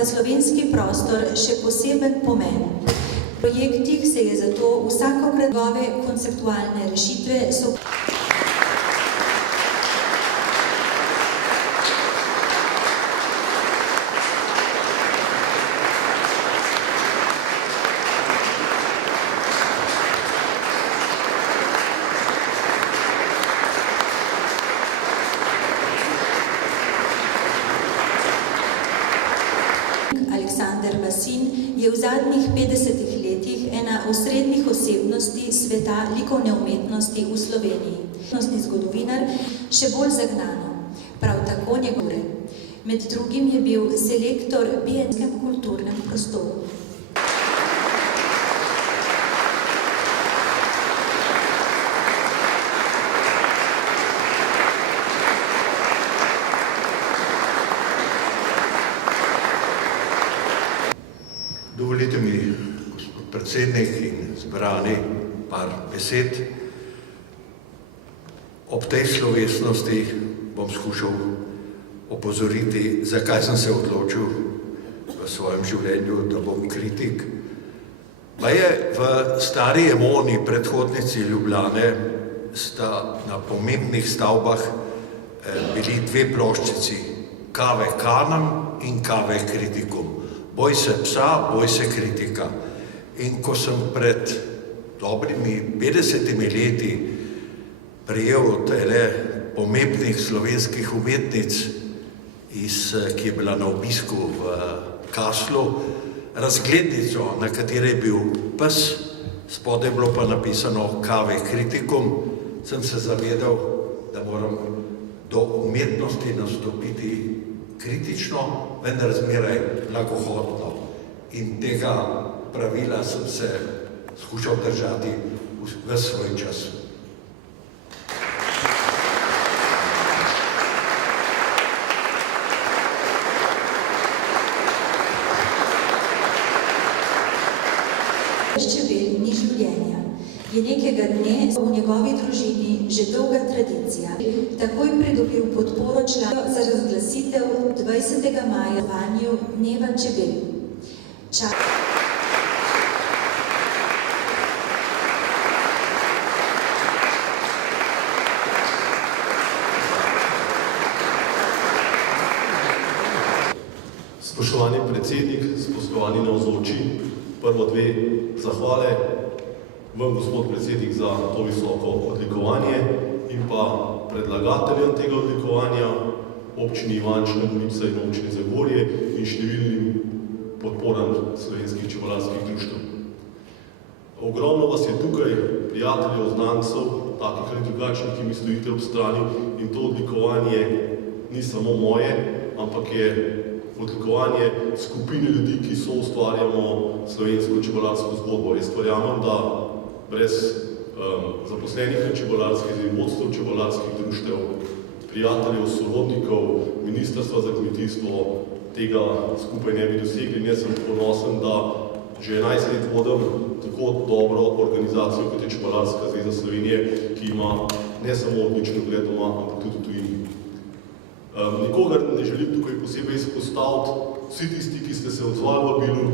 za slovenski prostor še poseben pomen. V projektih se je zato vsakokrat njegove konceptualne rešitve so Aleksander Vasin je v zadnjih 50 letih ena osrednjih osebnosti sveta likovne umetnosti v Sloveniji. Umetnostni zgodovinar še bolj zagnano, prav tako njegove. Med drugim je bil selektor v bienskem kulturnem prostoru. Dovolite mi, gospod predsednik in zbrani, par besed. Ob tej slovesnosti bom skušal opozoriti, zakaj sem se odločil v svojem življenju, da bom kritik. Baje v stari Emoni, predhodnici Ljubljane, sta na pomembnih stavbah bili dve ploščici, Kave Kanam in Kave Kritikum. Boj se psa, boj se kritika. In ko sem pred dobrimi 50 leti prejel tele pomembnih slovenskih umetnic, ki je bila na obisku v Kaslu, razglednico, na kateri je bil pes, spodaj je bilo pa napisano Kave Kritikum, sem se zavedal, da moram do umetnosti nastopiti kritično, vendar zmeraj lakohodno. In tega pravila sem se skušal držati ves svoj čas. Ščebel ni življenja. Je nekega dne v njegovi družini že dolga tradicija. Takoj pridobil podporo članov za razglasitev 20. maja vanju Dneva čebel. Spoštovani predsednik, spoštovani navzoči, prvo dve zahvale vam, gospod predsednik, za to visoko odlikovanje in pa predlagateljem tega odlikovanja, občini Ivančna Gorica in občini Zagorje in številnim podporam slovenskih čebelarskih društev. Ogromno vas je tukaj, prijateljev, znancev, takih ali drugačnih, ki mi stojite ob strani, in to odlikovanje ni samo moje, ampak je odlikovanje skupine ljudi, ki so ustvarjamo slovensko čebelarsko zgodbo. Jaz verjamem, da brez zaposlenih na čebelarskih in vodstv čebelarskih društev, prijateljev, sorodnikov, Ministrstva za kmetijstvo tega skupaj ne bi dosegli. Jaz sem ponosen, da že 11 let vodim tako dobro organizacijo, kot je Čebelarska zveza Slovenije, ki ima ne samo odličen ugled doma, ampak tudi v tujini. Nikogar ne želim tukaj posebej izpostaviti, vsi tisti, ki ste se odzvali v vabilu,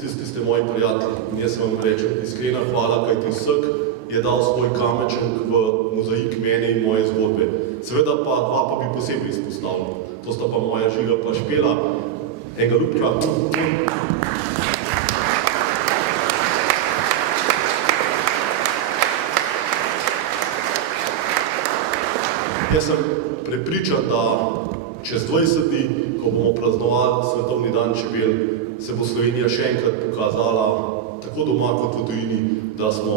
tisti ste moji prijatelji. In jaz vam rečem iskrena hvala, kajti vsak je dal svoj kamenček v mozaik mene in moje zgodbe. Seveda pa dva pa bi posebej izpostavili. To sta pa moja Žiga pa Špela. Enega ljubka. Jaz sem prepričan, da čez 20 dni, ko bomo praznovali Svetovni dan čebel, se bo Slovenija še enkrat pokazala, tako doma kot v tujini, da smo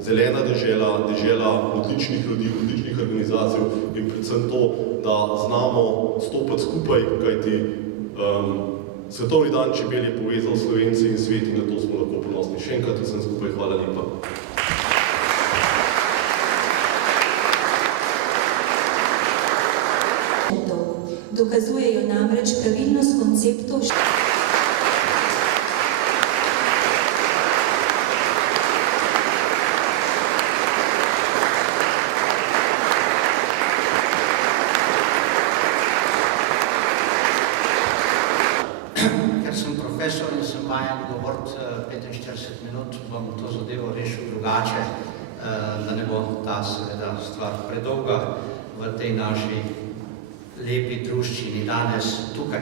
zelena dežela, dežela odličnih ljudi, odličnih organizacij in predvsem to, da znamo stopiti skupaj, kajti Svetovni dan čebel je povezal Slovence in svet in na to smo lahko ponosni. Še enkrat vsem skupaj hvala lepa. Dokazujejo namreč pravilnost konceptov. Ker časov in sem vajen govoriti 45 minut, bom to zadevo rešil drugače, da ne bo ta seveda stvar predolga v tej naši lepi druščini danes tukaj.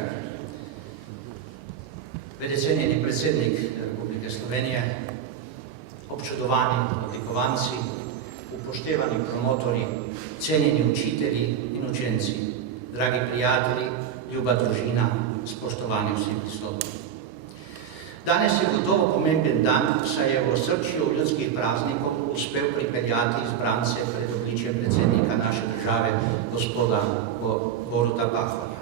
Velecenjeni predsednik Republike Slovenije, občudovani odlikovanci, upoštevani promotori, cenjeni učitelji in učenci, dragi prijatelji, ljuba družina, spoštovani vsi prisotni. Danes je gotovo pomemben dan, saj je v osrčju ljudskih praznikov uspel pripeljati izbrance pred obličje predsednika naše države, gospoda Boruta Pahorja.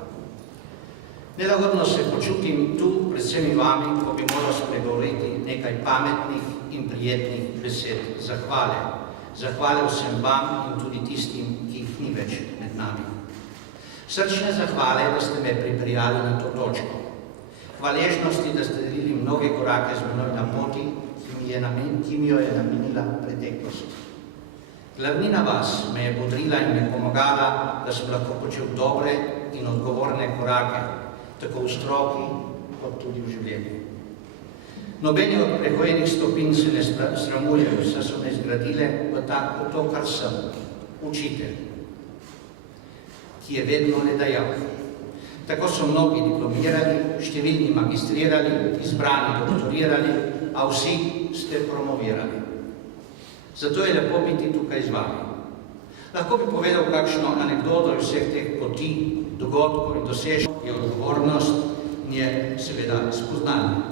Nelagodno se počutim tu pred vsemi vami, ko bi moral spregovoriti nekaj pametnih in prijetnih besed zahvale. Zahvale vsem vam in tudi tistim, ki jih ni več med nami. Srčne zahvale, da ste me pripeljali na to točko. Hvaležnosti, da ste delili mnoge korake z menoj na poti, ki mi jo je namenila preteklost. Glavnina vas me je bodrila in me pomagala, da sem lahko počel dobre in odgovorne korake, tako v stroki, kot tudi v življenju. Nobeni od prehojenih stopinj se ne sramujejo, saj so me zgradile v to, kar sem, učitelj, ki je vedno ne dajal. Tako so mnogi diplomirali, številni magistrirali, izbrani doktorirali, a vsi ste promovirali. Zato je lepo biti tukaj z vami. Lahko bi povedal kakšno anekdoto iz vseh teh poti, dogodkov in dosežkov, je odgovornost in je seveda spoznanje.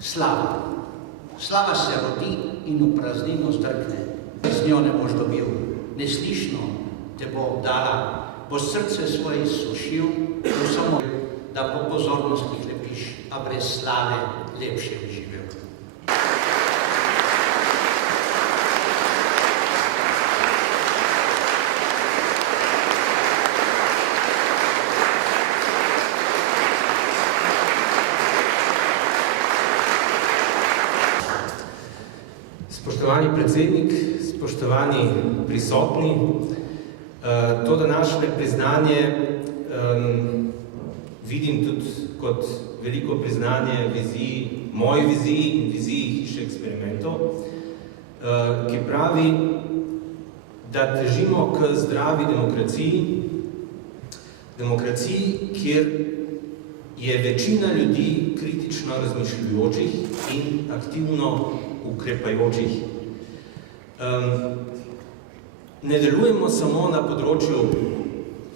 Slava. Slava se rodi in v praznino zdrkne. Z njo ne boš dobil. Neslišno te bo dala, boš srce svoje izsušil, samo da po pozornosti lepiš, a brez slave lepše bi živel. Spoštovani predsednik, spoštovani prisotni, to današnje priznanje vidim tudi kot veliko priznanje moji viziji in viziji Hiše eksperimentov, ki pravi, da težimo k zdravi demokraciji, kjer je večina ljudi kritično razmišljujočih in aktivno ukrepajočih. Ne delujemo samo na področju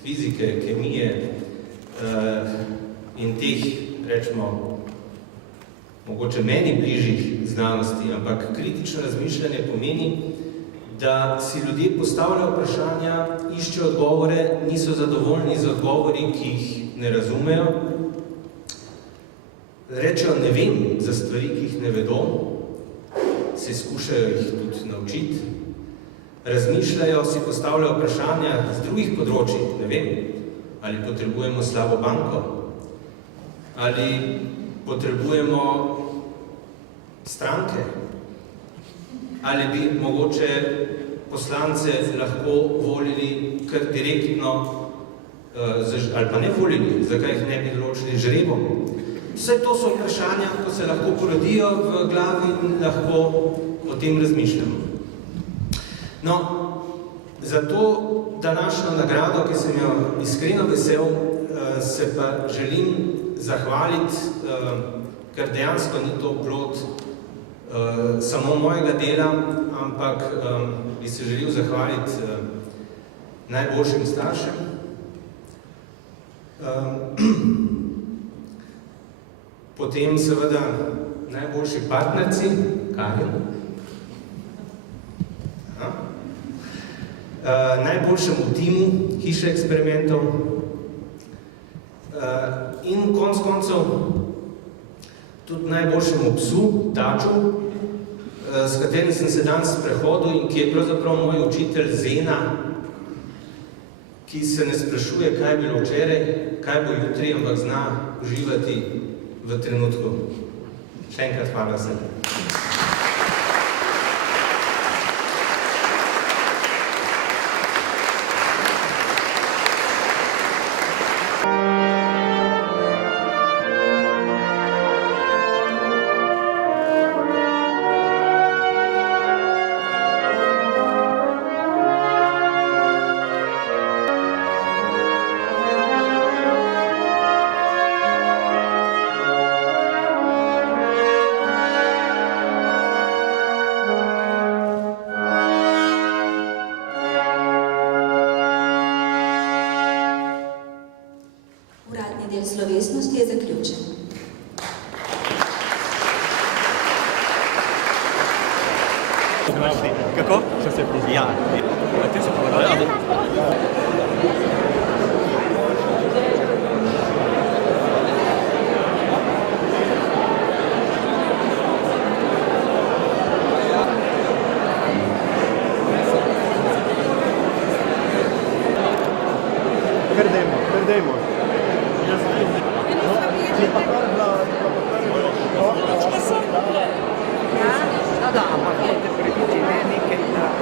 fizike, kemije in teh, rečemo, mogoče meni bližjih znanosti, ampak kritično razmišljanje pomeni, da si ljudje postavljajo vprašanja, iščejo odgovore, niso zadovoljni z odgovori, ki jih ne razumejo, rečejo ne vem za stvari, ki jih ne vedo, se skušajo jih tudi naučiti, razmišljajo, si postavljajo vprašanja z drugih področij, ne vem, ali potrebujemo slabo banko, ali potrebujemo stranke, ali bi mogoče poslance lahko volili kar direktno, ali pa ne volili, zakaj jih ne bi določili žrebom. Vse to so vprašanja, ko se lahko porodijo v glavi in lahko o tem razmišljamo. No, za to današnjo nagrado, ki sem jo iskreno vesel, se pa želim zahvaliti, ker dejansko ni to plod samo mojega dela, ampak bi se želel zahvaliti najboljšim staršem, potem seveda najboljši partnerci, Karin, najboljšemu timu Hiše eksperimentov in konec koncev tudi najboljšemu psu, Taču, s katerim sem se danes sprehodil in ki je pravzaprav moj učitelj Zena, ki se ne sprašuje, kaj je bilo včeraj, kaj bo jutri, ampak zna uživati v trenutku. Še enkrat hvala se. Kako? Še se priznam. Ja. Ti se povedal? Perdemo. Da, ampak